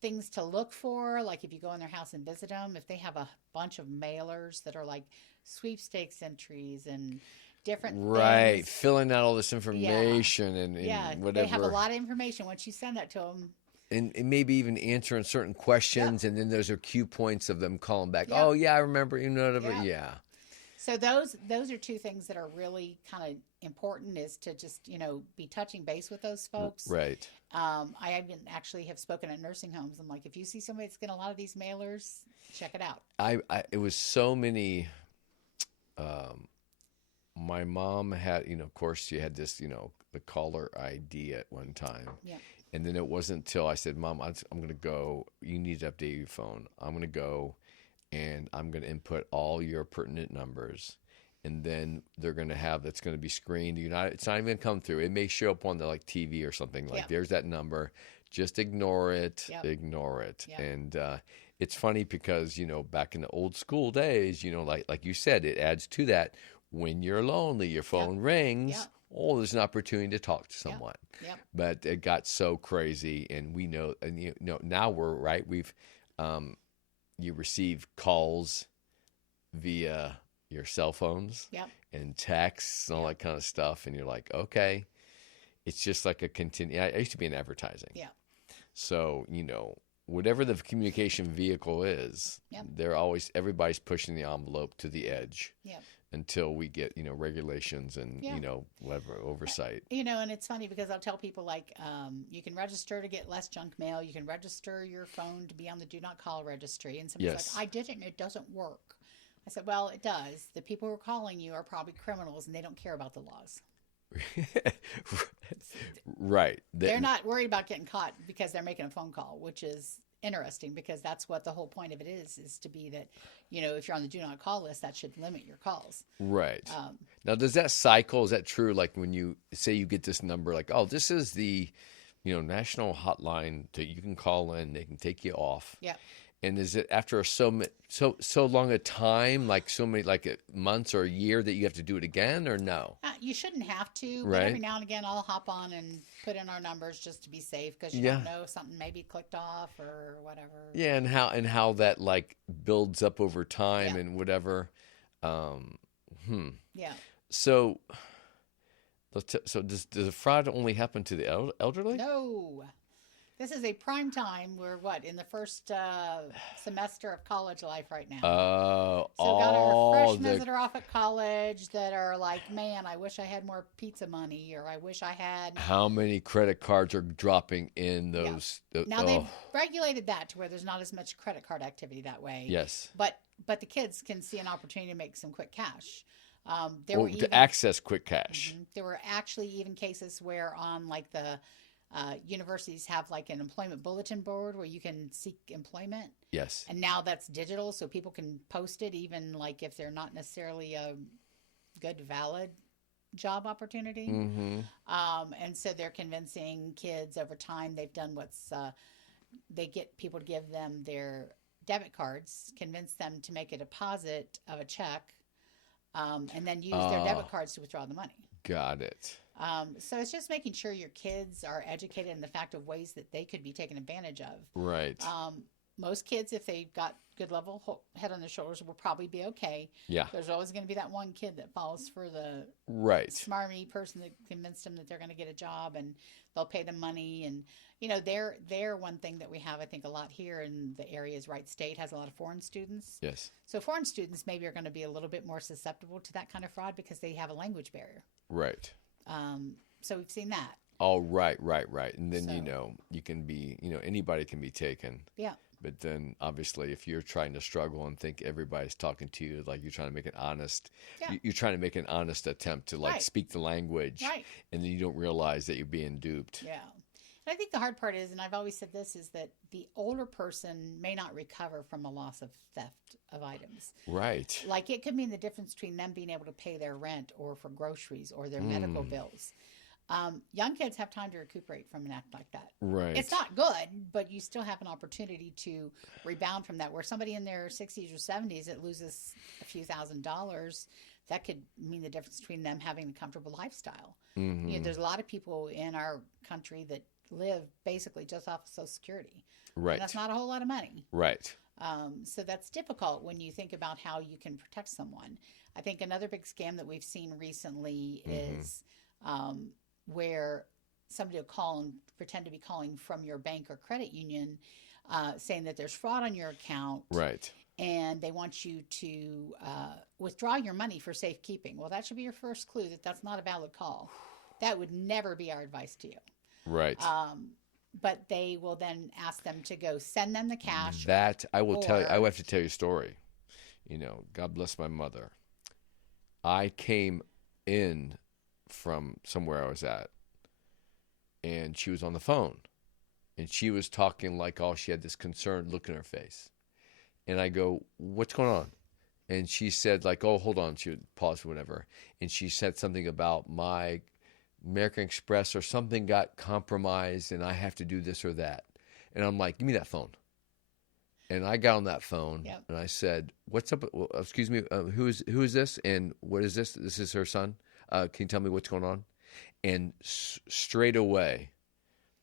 things to look for, like if you go in their house and visit them, if they have a bunch of mailers that are like sweepstakes entries and different things. Filling out all this information and whatever. They have a lot of information once you send that to them. And maybe even answering certain questions, and then there's a cue points of them calling back. Yep. Oh, yeah, I remember. Whatever. Yeah. So those are two things that are really kind of important, is to just, be touching base with those folks. Right. I even actually have spoken at nursing homes. I'm like, if you see somebody that's getting a lot of these mailers, check it out. It was so many. My mom had, of course, she had this, the caller ID at one time. Yeah. And then it wasn't until I said, Mom, I'm going to go. You need to update your phone. I'm going to go, and I'm going to input all your pertinent numbers. And then they're going to have, it's going to be screened. It's not even going to come through. It may show up on the TV or something like, there's that number. Just ignore it. Yep. Ignore it. Yep. And it's funny because, back in the old school days, like you said, it adds to that. When you're lonely, your phone rings. Yep. Oh, there's an opportunity to talk to someone. Yep. But it got so crazy, and we know, and now we're right. You receive calls via your cell phones and texts and all that kind of stuff, and you're like, okay, it's just like a continue. I used to be in advertising, so whatever the communication vehicle is, everybody's pushing the envelope to the edge. Until we get, regulations and, whatever oversight. And it's funny because I'll tell people you can register to get less junk mail. You can register your phone to be on the do not call registry. And somebody's like, I did it and it doesn't work. I said, well, it does. The people who are calling you are probably criminals and they don't care about the laws. Right. They're not worried about getting caught because they're making a phone call, which is interesting because that's what the whole point of it is to be that, if you're on the do not call list, that should limit your calls. Right. Now, does that cycle, is that true? Like when you say you get this number, like, oh, this is the, national hotline that you can call in, they can take you off. Yeah. And is it after so long a time, like so many, like months or a year that you have to do it again or no? You shouldn't have to, right. But every now and again I'll hop on and put in our numbers just to be safe because you don't know if something maybe clicked off or whatever. Yeah, and how that like builds up over time and whatever. Yeah. So does the fraud only happen to the elderly? No. This is a prime time. We're in the first semester of college life right now. So we've got our freshmen that are off at college that are like, man, I wish I had more pizza money, or I wish I had. How many credit cards are dropping in those? Now they've regulated that to where there's not as much credit card activity that way. Yes. But the kids can see an opportunity to make some quick cash. To access quick cash. There were actually even cases where on like the universities have like an employment bulletin board where you can seek employment. Yes. And now that's digital, so people can post it even like if they're not necessarily a good, valid job opportunity. And so they're convincing kids over time. They've done they get people to give them their debit cards, convince them to make a deposit of a check, and then use their debit cards to withdraw the money. Got it. So it's just making sure your kids are educated in the fact of ways that they could be taken advantage of. Right. Most kids, if they got good level head on their shoulders, will probably be okay. Yeah. There's always going to be that one kid that falls for the smarmy person that convinced them that they're going to get a job and they'll pay them money. And, they're one thing that we have, I think, a lot here in the area is Wright State has a lot of foreign students. Yes. So foreign students maybe are going to be a little bit more susceptible to that kind of fraud because they have a language barrier. Right. So we've seen that. Oh, right. And then, you can be, anybody can be taken. Yeah. But then obviously if you're trying to struggle and think everybody's talking to you, like you're trying to make an honest, you're trying to make an honest attempt to like speak the language. Right. And then you don't realize that you're being duped. Yeah. And I think the hard part is, and I've always said this, is that the older person may not recover from a loss of theft of items. Right. Like it could mean the difference between them being able to pay their rent or for groceries or their medical bills. Young kids have time to recuperate from an act like that. Right. It's not good, but you still have an opportunity to rebound from that. Where somebody in their 60s or 70s that loses a few $1,000s, that could mean the difference between them having a comfortable lifestyle. There's a lot of people in our country that live basically just off of Social Security. Right. And that's not a whole lot of money. Right. So that's difficult when you think about how you can protect someone. I think another big scam that we've seen recently is where somebody will call and pretend to be calling from your bank or credit union, saying that there's fraud on your account. Right. And they want you to withdraw your money for safekeeping. Well, that should be your first clue that that's not a valid call. That would never be our advice to you. Right. But they will then ask them to go send them the cash. That I will tell you. I will have to tell you a story. God bless my mother. I came in from somewhere I was at, and she was on the phone, and she was talking like she had this concerned look in her face. And I go, what's going on? And she said like, oh, hold on. She would pause for whatever. And she said something about my American Express or something got compromised and I have to do this or that. And I'm like, give me that phone. And I got on that phone Yep. and I said, "What's up? Well, excuse me, who is this? And what is this? This is her son. Can you tell me what's going on?" And straight away,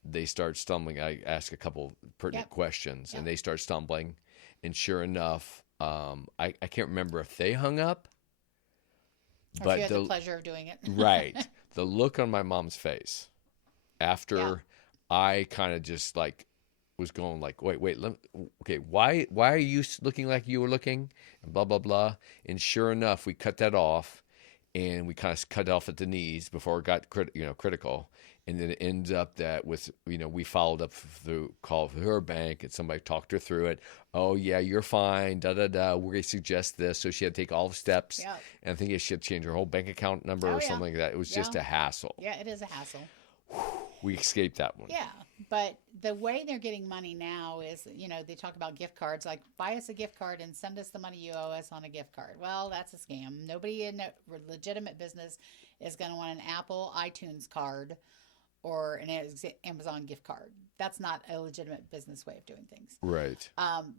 they start stumbling. I ask a couple pertinent questions, and they start stumbling. And sure enough, I can't remember if they hung up, but if you had the pleasure of doing it. Right. The look on my mom's face after I kind of just like was going like, wait, okay, why are you looking like you were looking? And blah, blah, blah. And sure enough, we cut that off, and we kind of cut off at the knees before it got critical. And then it ends up that with, we followed up through call for her bank, and somebody talked her through it. Oh, yeah, you're fine, da-da-da. We're going to suggest this. So she had to take all the steps. Yep. And I think she had to change her whole bank account number or something like that. It was just a hassle. Yeah, it is a hassle. We escaped that one. Yeah, but the way they're getting money now is, they talk about gift cards, like buy us a gift card and send us the money you owe us on a gift card. Well, that's a scam. Nobody in a legitimate business is going to want an Apple iTunes card or an Amazon gift card. That's not a legitimate business way of doing things. Right.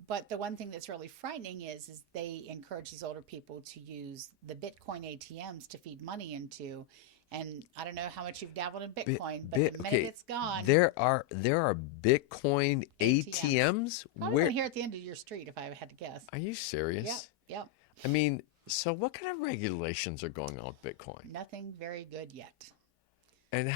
But the one thing that's really frightening is they encourage these older people to use the Bitcoin ATMs to feed money into. And I don't know how much you've dabbled in Bitcoin, but the minute it's gone. There are Bitcoin ATMs? Probably one here at the end of your street, if I had to guess. Are you serious? Yep. I mean, so what kind of regulations are going on with Bitcoin? Nothing very good yet. And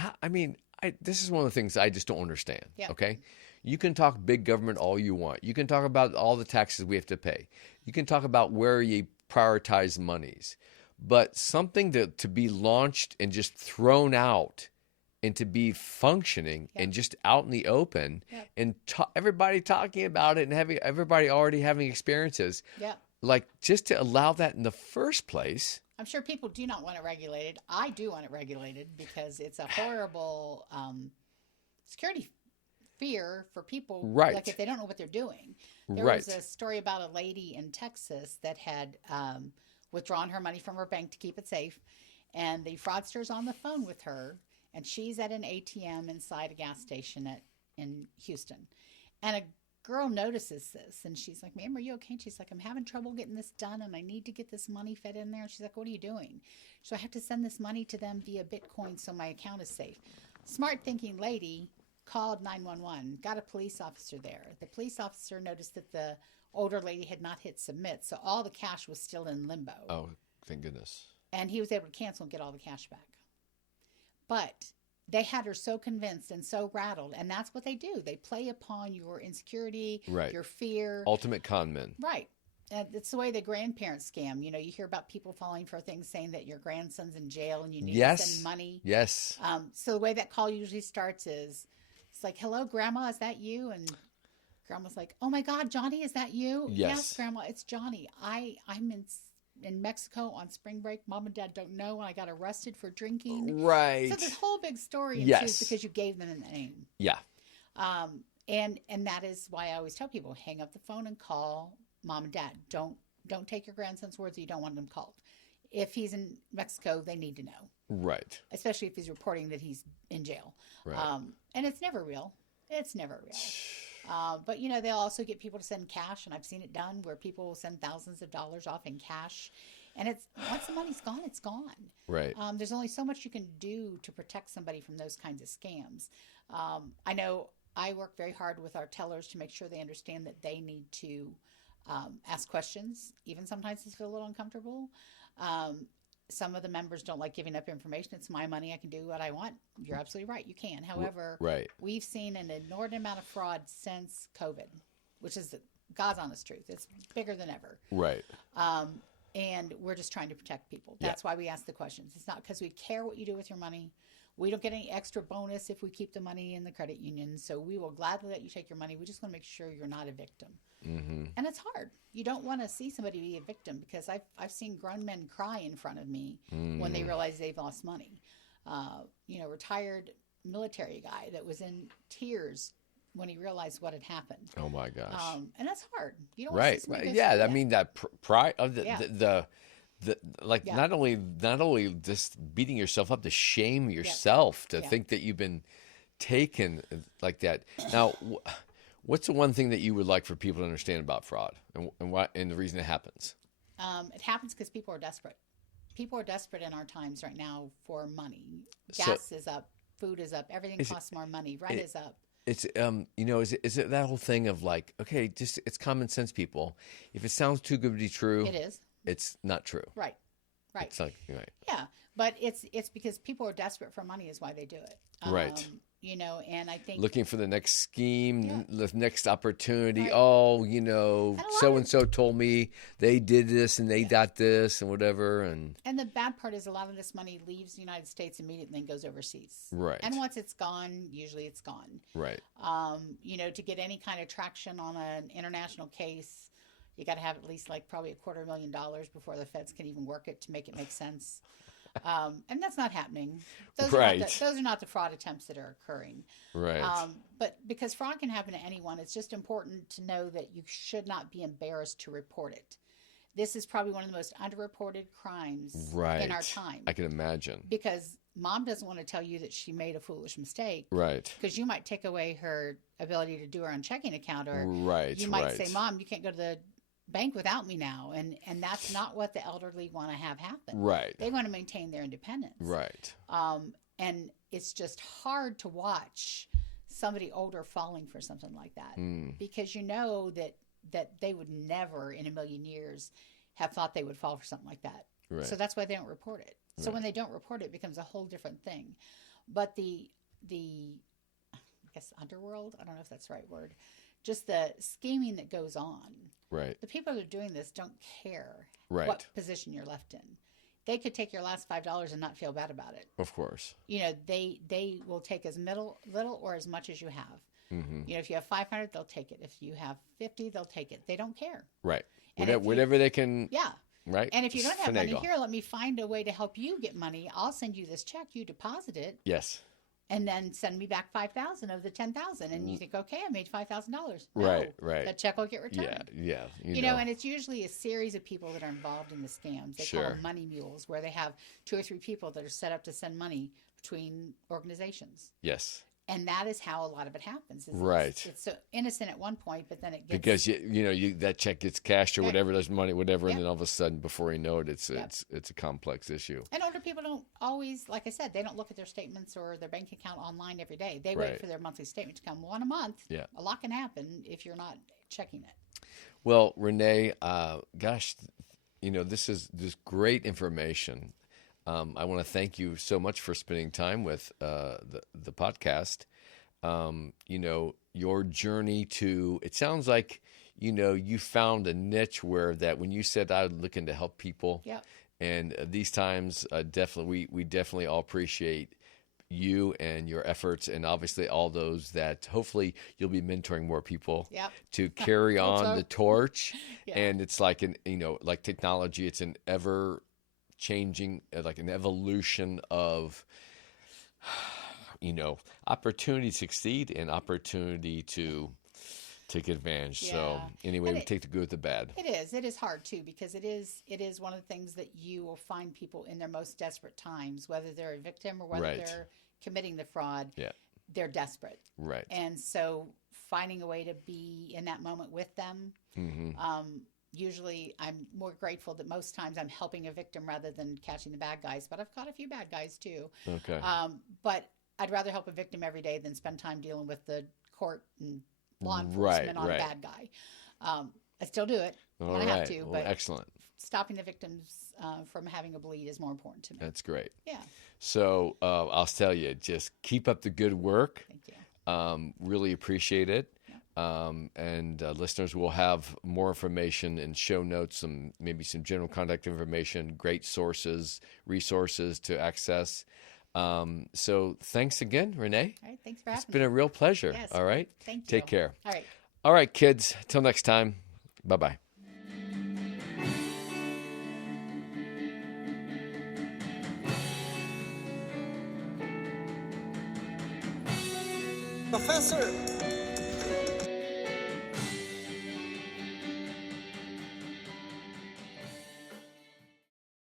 this is one of the things I just don't understand. Yeah. Okay. You can talk big government all you want. You can talk about all the taxes we have to pay. You can talk about where you prioritize monies. But something to be launched and just thrown out and to be functioning and just out in the open and everybody talking about it and having everybody already having experiences. Yeah. Like just to allow that in the first place. I'm sure people do not want it regulated. I do want it regulated because it's a horrible security fear for people. Right. Like if they don't know what they're doing. There was a story about a lady in Texas that had withdrawn her money from her bank to keep it safe. And the fraudster's on the phone with her. And she's at an ATM inside a gas station in Houston. And a girl notices this. And she's like, "Ma'am, are you okay?" And she's like, "I'm having trouble getting this done. And I need to get this money fed in there." And she's like, "What are you doing?" So I have to send this money to them via Bitcoin so my account is safe. Smart thinking lady called 911, got a police officer there. The police officer noticed that the older lady had not hit submit, so all the cash was still in limbo. Oh, thank goodness. And he was able to cancel and get all the cash back. But they had her so convinced and so rattled, and that's what they do. They play upon your insecurity, your fear. Ultimate con men. Right. And it's the way the grandparents scam. You hear about people falling for things saying that your grandson's in jail and you need to send money. Yes. So the way that call usually starts is, it's like, "Hello, Grandma, is that you?" And Grandma's like, "Oh my God, Johnny, is that you?" Yes, Grandma, it's Johnny. I'm in Mexico on spring break. Mom and Dad don't know, and I got arrested for drinking. Right. So this whole big story ensues because you gave them a name. Yeah. And that is why I always tell people, hang up the phone and call Mom and Dad. Don't take your grandson's words that you don't want them called. If he's in Mexico, they need to know. Right. Especially if he's reporting that he's in jail. Right. And it's never real. It's never real. But, they'll also get people to send cash, and I've seen it done where people will send thousands of dollars off in cash. And once the money's gone, it's gone. Right. There's only so much you can do to protect somebody from those kinds of scams. I know I work very hard with our tellers to make sure they understand that they need to ask questions, even sometimes they feel a little uncomfortable. Some of the members don't like giving up information. It's my money. I can do what I want. You're absolutely right. You can. However, we've seen an inordinate amount of fraud since COVID, which is God's honest truth. It's bigger than ever. Right. And we're just trying to protect people. That's why we ask the questions. It's not because we care what you do with your money. We don't get any extra bonus if we keep the money in the credit union. So we will gladly let you take your money. We just want to make sure you're not a victim. Mm-hmm. And it's hard. You don't want to see somebody be a victim because I've seen grown men cry in front of me when they realize they've lost money. Retired military guy that was in tears when he realized what had happened. Oh my gosh. And that's hard. You don't want to see somebody go Yeah. through I that. mean that pride of not only just beating yourself up to shame yourself to think that you've been taken like that. Now, What's the one thing that you would like for people to understand about fraud and the reason it happens? It happens because people are desperate. People are desperate in our times right now for money. So- Gas is up, food is up, everything costs more money, rent is up. It's is it that whole thing of like, okay, just it's common sense, people. If it sounds too good to be true, It is. it's not true. Right. Right. It's like right. Yeah, but it's because people are desperate for money is why they do it. Right. And I think Looking for the next scheme, the next opportunity. Right. Oh, And a lot so of- and so told me they did this and they got this and whatever, and And the bad part is a lot of this money leaves the United States immediately and goes overseas. Right. And once it's gone, usually it's gone. right, To get any kind of traction on an international case, you got to have at least like probably $250,000 before the feds can even work it to make it make sense. And that's not happening. Those Right. Those are not the fraud attempts that are occurring. right, But because fraud can happen to anyone, it's just important to know that you should not be embarrassed to report it. This is probably one of the most underreported crimes right. in our time. I can imagine. Because mom doesn't want to tell you that she made a foolish mistake. Right, Because you might take away her ability to do her own checking account, or right, you might right. say, "Mom, you can't go to the bank without me now," and that's not what the elderly want to have happen. Right, They want to maintain their independence. right, And it's just hard to watch somebody older falling for something like that because you know that they would never in a million years have thought they would fall for something like that. right. So that's why they don't report it. So Right. when they don't report it, it becomes a whole different thing. But the I guess underworld, I don't know if that's the right word, just the scheming that goes on. right, The people that are doing this don't care Right. what position you're left in. They could take your last $5 and not feel bad about it. Of course. They will take as little or as much as you have. Mm-hmm. If you have 500, they'll take it. If you have 50, they'll take it. They don't care. Right. And Whatever, if you- whatever they can. Yeah. Right. And if you don't have money Finagle. here, let me find a way to help you get money. I'll send you this check. You deposit it, Yes. and then send me back 5,000 of the 10,000. And you think, okay, I made $5,000. No, Right, right. That check will get returned. Yeah. You know, and it's usually a series of people that are involved in the scams. They call Sure. them money mules, where they have 2 or 3 people that are set up to send money between organizations. yes. And that is how a lot of it happens. Right. It's so innocent at one point, but then it gets Because you that check gets cashed or Yeah. whatever, there's money, whatever, and Yep. then all of a sudden, before you know it, it's Yep. it's a complex issue. And older people don't always, like I said, they don't look at their statements or their bank account online every day. They wait Right. for their monthly statement to come one a month. Yeah. A lot can happen if you're not checking it. Well, Renee, gosh, this is great information. I want to thank you so much for spending time with the podcast. Your journey to, it sounds like, you found a niche where that when you said I was looking to help people, Yeah. and these times, definitely, we definitely all appreciate you and your efforts, and obviously all those that hopefully you'll be mentoring more people Yep. to carry Hope on so. the torch. Yeah. And it's like like technology, it's an ever changing, like an evolution of, opportunity to succeed and opportunity to take advantage. So Yeah. anyway, And we take the good with the bad. It is. It is hard too, because it is one of the things that you will find people in their most desperate times, whether they're a victim or whether Right. they're committing the fraud. Yeah. They're desperate. Right. And so finding a way to be in that moment with them. Mm-hmm. Usually I'm more grateful that most times I'm helping a victim rather than catching the bad guys, but I've caught a few bad guys too. Okay. But I'd rather help a victim every day than spend time dealing with the court and law Right, enforcement on right. a bad guy. I still do it All when I right. have to, Well, but excellent. stopping the victims from having a bleed is more important to me. That's great. Yeah, So I'll tell you, just keep up the good work. thank you. Really appreciate it. And listeners will have more information and show notes, maybe some general contact information, great resources to access. So thanks again, Renee. All right, thanks for It's having been me. a real pleasure. Yes. All right. Thank you. Take care. All right. All right, kids. Till next time. Bye-bye. Professor,